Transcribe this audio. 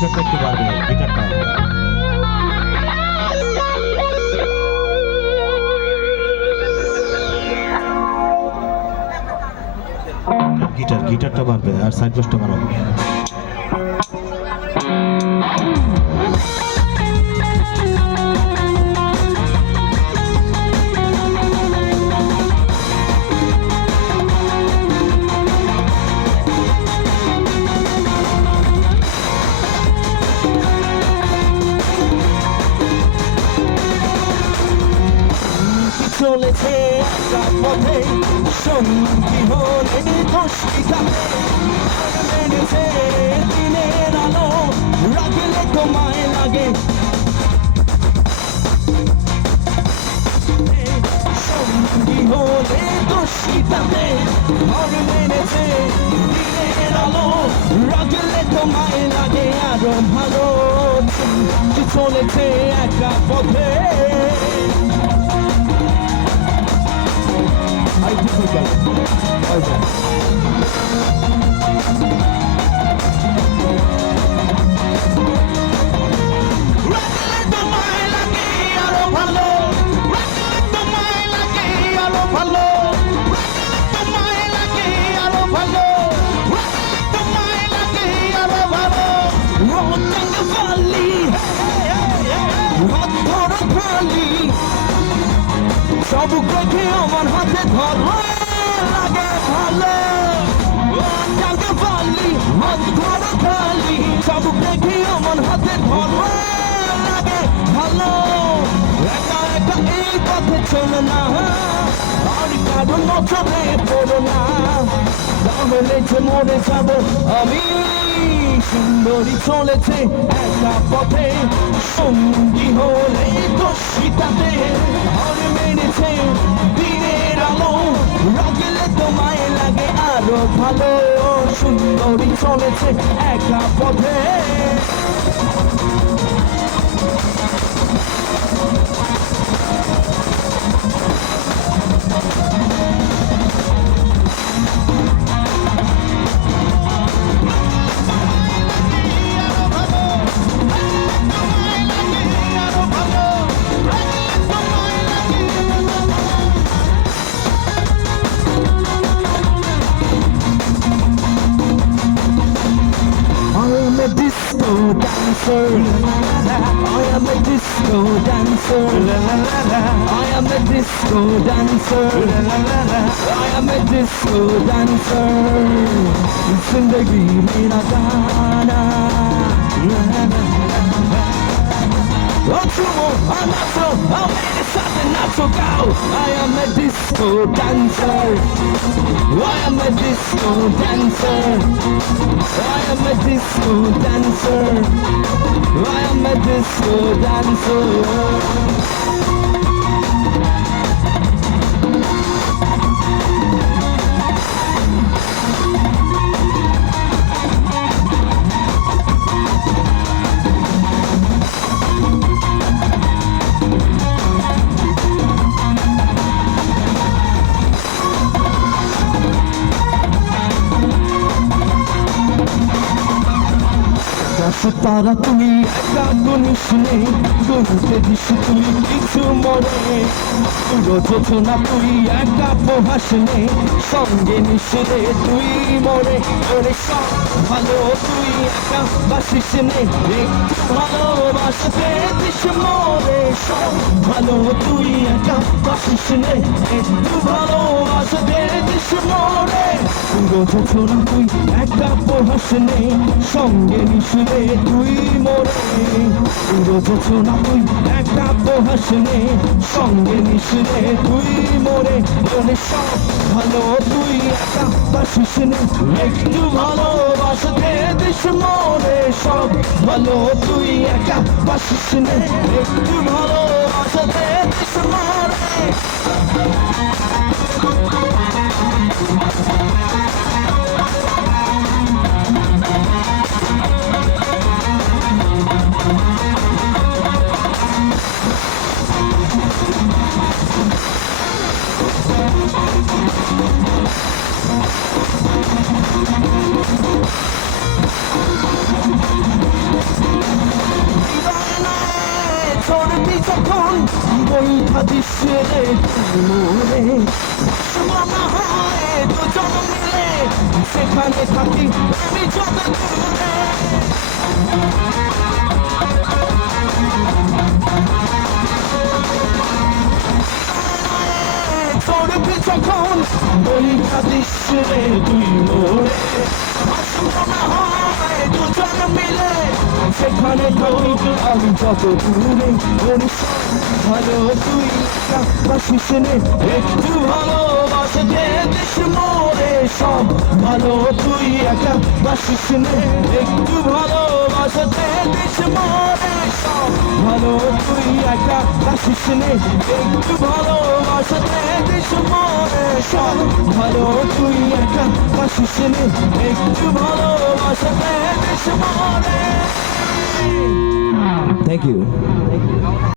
গিটারটা একটু বাড়বে, গিটারটা। গিটারটা বাড়বে আর সাইড বসটা বাড়াবো। চলেছে একা পথে সঙ্গী হলে দোষিতাতে মেরেছে দিনের আলো রাখলে তোমায় লাগে সঙ্গী হলে দোষিতাতে ঘর মেরেছে দিনের আলো রাখলে তোমায় লাগে আরো ভালো চলেছে একা পথে I difficult. Okay. সব দেখে আমার হাতে ধরো লাগে ভালো জাগে পালি হাত ধরো খালি সব দেখে আমার হাতে ধরো লাগে ভালো একা একা এই পথে চলো না আর কারো নজরে পড়ো না তাহলে যে মরে যাবো আমি সুন্দরী চলেছে একা পথে সঙ্গী হলে দোষিতাতে আর মেরেছে দিনের আলো রাগলে তোমায় লাগে আরো ভালো সুন্দরী চলেছে একা পথে disco dancer. I am a disco dancer. I am a disco dancer. I am a disco dancer. जिंदगी मेरा गाना. मेरे साथ नाचो गाओ. I am a disco dancer. I am a disco dancer. I am a disco dancer. I am a disco dancer. তারা তুমি একা গুনিস নেই গুনতে দিস তুই কিছু মরে রোজনা তুই একা প্রহাস নেই সঙ্গে নিস রে তুই মরে ওরে সব ভালো তুই একা বাসিস নে একটু ভালোবাসতে দিস মরে সব ভালো তুই একা বাসিস নে একটু ভালোবাসতে দিস মরে রোজনা তুই একা প্রহাস নেই সঙ্গে নিস রে তুই মরে রোজনা তুই একা প্রহাস নে সঙ্গে নিস রে তুই মরে ওরে সব ভালো তুই একা বাসিস নে একটু ভালোবাসতে দিস মরে সব ভালো তুই একা বাসিস নে একটু ভালোবাসতে দিস মরে চলবি যখন বৈঠা দিস রে মোরে মনে হয় দুজন মিলে সেখানে থাকি আমি যত দূরে চলবি যখন বৈঠা দিস রে তুই মোরে মনে হয় দুজন মিলে সেখানে থাকি আমি যত দূরে ভালো তুই বাসিস নে একটু ভালোবাসতে দিস মোরে সব ভালো তুই একা বাসিস নে একটু ভালোবাসতে দিস মোরে সব ভালো তুই একা বাসিস নে একটু ভালোবাসতে দিস মোরে সব ভালো তুই একা বাসিস নে একটু ভালোবাসতে দিস মোরে থ্যাংক ইউ